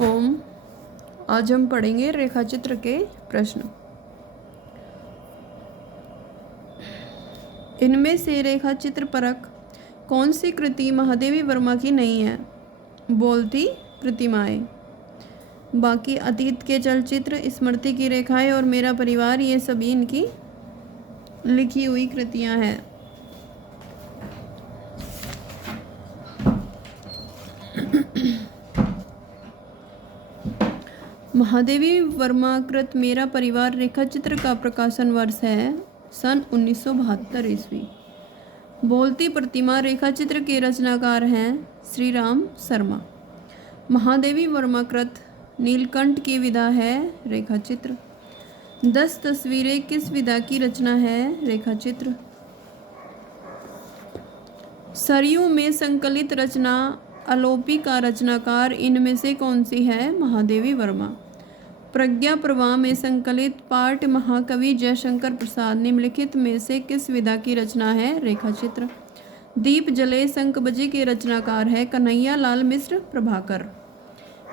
ओम। आज हम पढ़ेंगे रेखाचित्र के प्रश्न। इनमें से रेखाचित्र परक कौन सी कृति महादेवी वर्मा की नहीं है? बोलती प्रतिमाएं। बाकी अतीत के चलचित्र, स्मृति की रेखाएं और मेरा परिवार, ये सभी इनकी लिखी हुई कृतियां हैं। महादेवी वर्मा कृत मेरा परिवार रेखाचित्र का प्रकाशन वर्ष है सन 1972 ईस्वी। बोलती प्रतिमा रेखाचित्र के रचनाकार हैं श्री राम शर्मा। महादेवी वर्मा कृत नीलकंठ की विधा है रेखाचित्र। 10 तस्वीरें किस विधा की रचना है? रेखाचित्र। सरयू में संकलित रचना अलोपी का रचनाकार इनमें से कौन सी है? महादेवी वर्मा। प्रज्ञा प्रवाह में संकलित पाठ महाकवि जयशंकर प्रसाद निम्नलिखित में से किस विधा की रचना है? रेखाचित्र। दीप जले शंख बजे के रचनाकार है कन्हैया लाल मिश्र प्रभाकर।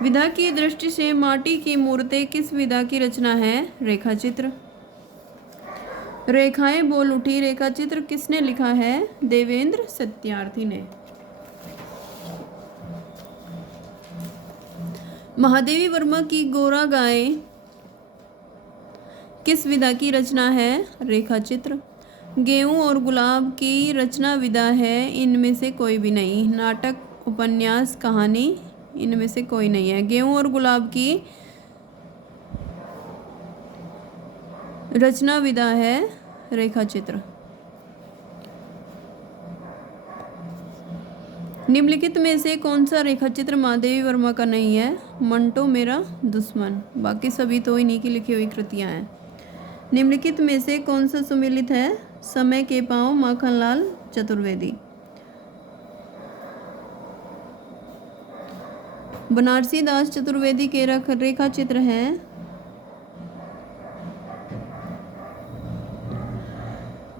विधा की दृष्टि से माटी की मूर्तें किस विधा की रचना है? रेखाचित्र। रेखाएं बोल उठी रेखाचित्र किसने लिखा है? देवेंद्र सत्यार्थी ने। महादेवी वर्मा की गोरा गाय किस विधा की रचना है? रेखाचित्र। गेहूं और गुलाब की रचना विधा है इनमें से कोई भी नहीं। नाटक, उपन्यास, कहानी, इनमें से कोई नहीं है। गेहूं और गुलाब की रचना विधा है रेखाचित्र। निम्नलिखित में से कौन सा रेखाचित्र महादेवी वर्मा का नहीं है? मंटो मेरा दुश्मन। बाकी सभी तो इन्हीं की लिखी हुई कृतियां हैं। निम्नलिखित में से कौन सा सुमेलित है? समय के पांव माखनलाल चतुर्वेदी। बनारसी दास चतुर्वेदी के रेखाचित्र हैं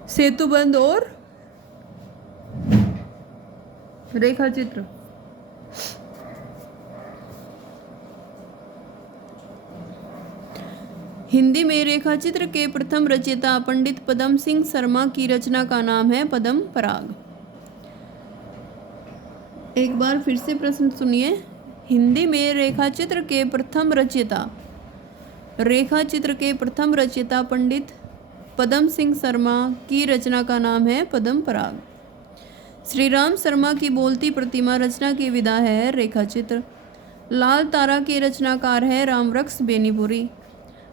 सेतुबंध और रेखाचित्र। हिंदी में रेखाचित्र के प्रथम रचयिता पंडित पदम सिंह शर्मा की रचना का नाम है पद्म पराग। एक बार फिर से प्रश्न सुनिए। हिंदी में रेखाचित्र के प्रथम रचयिता पंडित पदम सिंह शर्मा की रचना का नाम है पद्म पराग। श्री राम शर्मा की बोलती प्रतिमा रचना की विधा है रेखाचित्र। लाल तारा के रचनाकार है रामवृक्ष बेनीपुरी।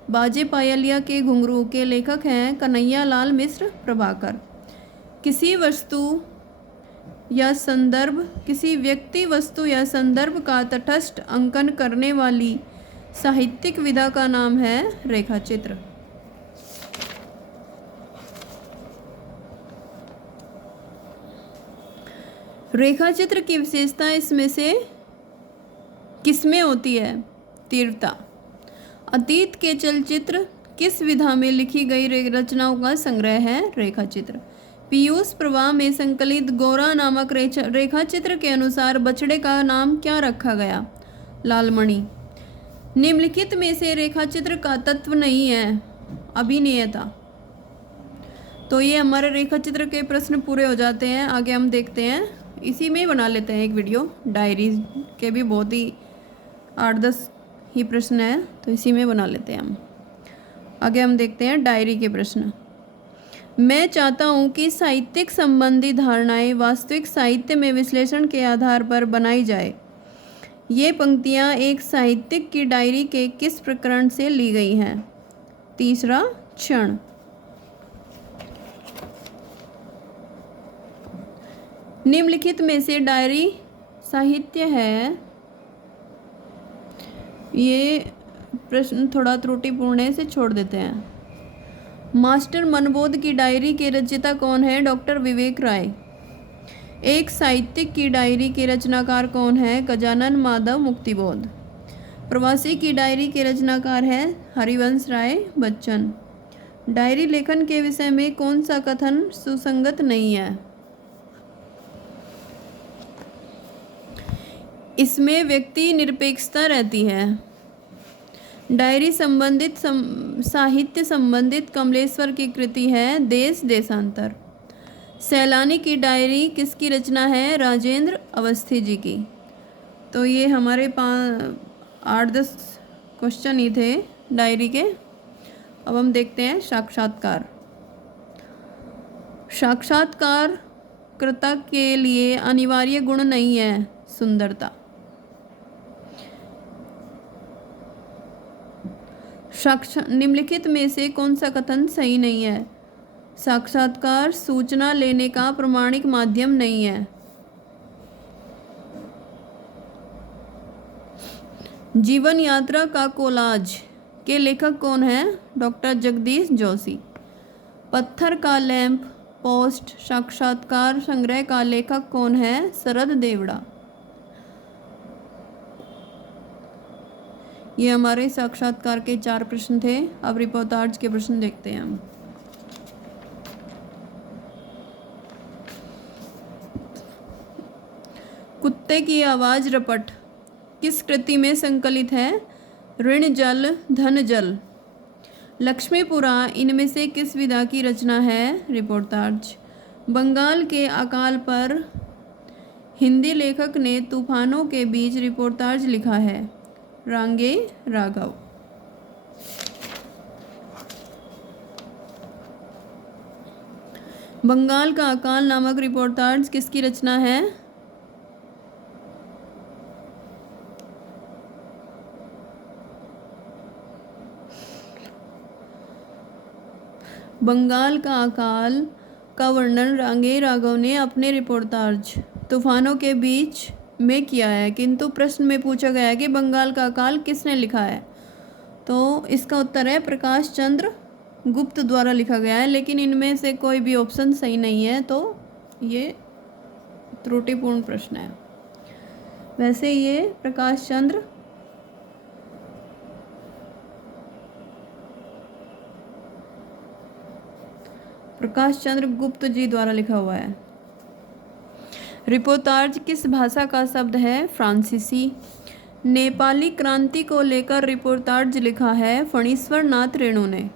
बाजे पायलिया के घुंघरू के लेखक हैं कन्हैया लाल मिश्र प्रभाकर। किसी व्यक्ति वस्तु या संदर्भ का तटस्थ अंकन करने वाली साहित्यिक विधा का नाम है रेखाचित्र। रेखाचित्र की विशेषता इसमें से किसमें होती है? तीव्रता। अतीत के चलचित्र किस विधा में लिखी गई रचनाओं का संग्रह है? रेखाचित्र। पीयूष प्रवाह में संकलित गोरा नामक रेखाचित्र के अनुसार बछड़े का नाम क्या रखा गया? लालमणि। निम्नलिखित में से रेखाचित्र का तत्व नहीं है? अभिनेता। तो ये हमारे रेखाचित्र के प्रश्न पूरे हो जाते हैं। आगे हम देखते हैं, इसी में बना लेते हैं एक वीडियो। डायरी के भी बहुत ही 8-10 ही प्रश्न है, तो इसी में बना लेते हैं हम। आगे हम देखते हैं डायरी के प्रश्न। मैं चाहता हूँ कि साहित्यिक संबंधी धारणाएं वास्तविक साहित्य में विश्लेषण के आधार पर बनाई जाए। ये पंक्तियाँ एक साहित्यिक की डायरी के किस प्रकरण से ली गई हैं? तीसरा क्षण। निम्नलिखित में से डायरी साहित्य है? ये प्रश्न थोड़ा त्रुटिपूर्ण है, इसे छोड़ देते हैं। मास्टर मनबोध की डायरी के रचयिता कौन है? डॉक्टर विवेक राय। एक साहित्यिक की डायरी के रचनाकार कौन है? गजानन माधव मुक्तिबोध। प्रवासी की डायरी के रचनाकार है हरिवंश राय बच्चन। डायरी लेखन के विषय में कौन सा कथन सुसंगत नहीं है? इसमें व्यक्ति निरपेक्षता रहती है। डायरी संबंधित साहित्य संबंधित कमलेश्वर की कृति है देश देशांतर। सैलानी की डायरी किसकी रचना है? राजेंद्र अवस्थी जी की। तो ये हमारे 8-10 क्वेश्चन ही थे डायरी के। अब हम देखते हैं साक्षात्कार। साक्षात्कारकर्ता के लिए अनिवार्य गुण नहीं है सुंदरता। निम्नलिखित में से कौन सा कथन सही नहीं है? साक्षात्कार सूचना लेने का प्रामाणिक माध्यम नहीं है। जीवन यात्रा का कोलाज के लेखक कौन है? डॉक्टर जगदीश जोशी। पत्थर का लैंप पोस्ट साक्षात्कार संग्रह का लेखक कौन है? शरद देवड़ा। ये हमारे साक्षात्कार के 4 प्रश्न थे। अब रिपोर्टाज के प्रश्न देखते हैं हम। कुत्ते की आवाज रपट किस कृति में संकलित है? ऋण जल धन जल। लक्ष्मीपुरा इनमें से किस विधा की रचना है? रिपोर्टाज। बंगाल के अकाल पर हिंदी लेखक ने तूफानों के बीच रिपोर्टाज लिखा है? रांगे राघव। बंगाल का अकाल नामक रिपोर्टाज किसकी रचना है? बंगाल का अकाल का वर्णन रांगे राघव ने अपने रिपोर्टाज तूफानों के बीच में किया है, किंतु प्रश्न में पूछा गया है कि बंगाल का अकाल किसने लिखा है? तो इसका उत्तर है प्रकाश चंद्र गुप्त द्वारा लिखा गया है, लेकिन इनमें से कोई भी ऑप्शन सही नहीं है, तो ये त्रुटिपूर्ण प्रश्न है। वैसे ये प्रकाश चंद्र गुप्त जी द्वारा लिखा हुआ है। रिपोर्टाज किस भाषा का शब्द है? फ्रांसीसी। नेपाली क्रांति को लेकर रिपोर्टाज लिखा है फणीश्वर नाथ रेणु ने।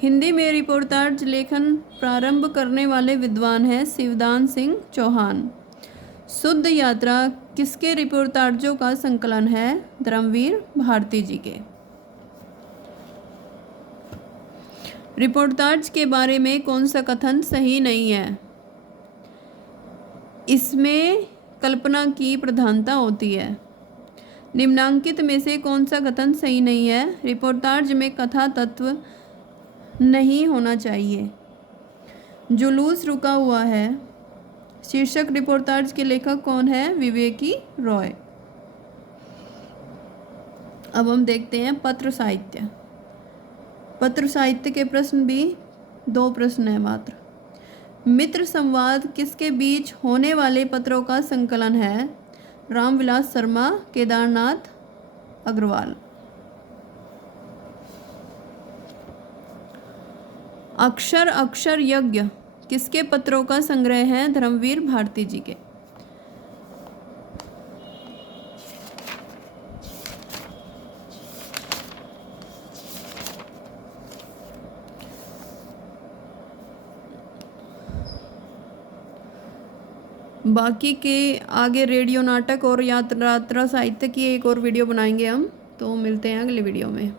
हिंदी में रिपोर्टाज लेखन प्रारंभ करने वाले विद्वान हैं शिवदान सिंह चौहान। शुद्ध यात्रा किसके रिपोर्टाजों का संकलन है? धर्मवीर भारती जी के। रिपोर्टाज के बारे में कौन सा कथन सही नहीं है? इसमें कल्पना की प्रधानता होती है। निम्नांकित में से कौन सा कथन सही नहीं है? रिपोर्टाज में कथा तत्व नहीं होना चाहिए। जुलूस रुका हुआ है शीर्षक रिपोर्टाज के लेखक कौन है? विवेकी रॉय। अब हम देखते हैं पत्र साहित्य। पत्र साहित्य के प्रश्न भी 2 प्रश्न है मात्र। मित्र संवाद किसके बीच होने वाले पत्रों का संकलन है? रामविलास शर्मा, केदारनाथ अग्रवाल। अक्षर अक्षर यज्ञ किसके पत्रों का संग्रह है? धर्मवीर भारती जी के। बाकी के आगे रेडियो नाटक और यात्रा साहित्य की एक और वीडियो बनाएंगे हम, तो मिलते हैं अगले वीडियो में।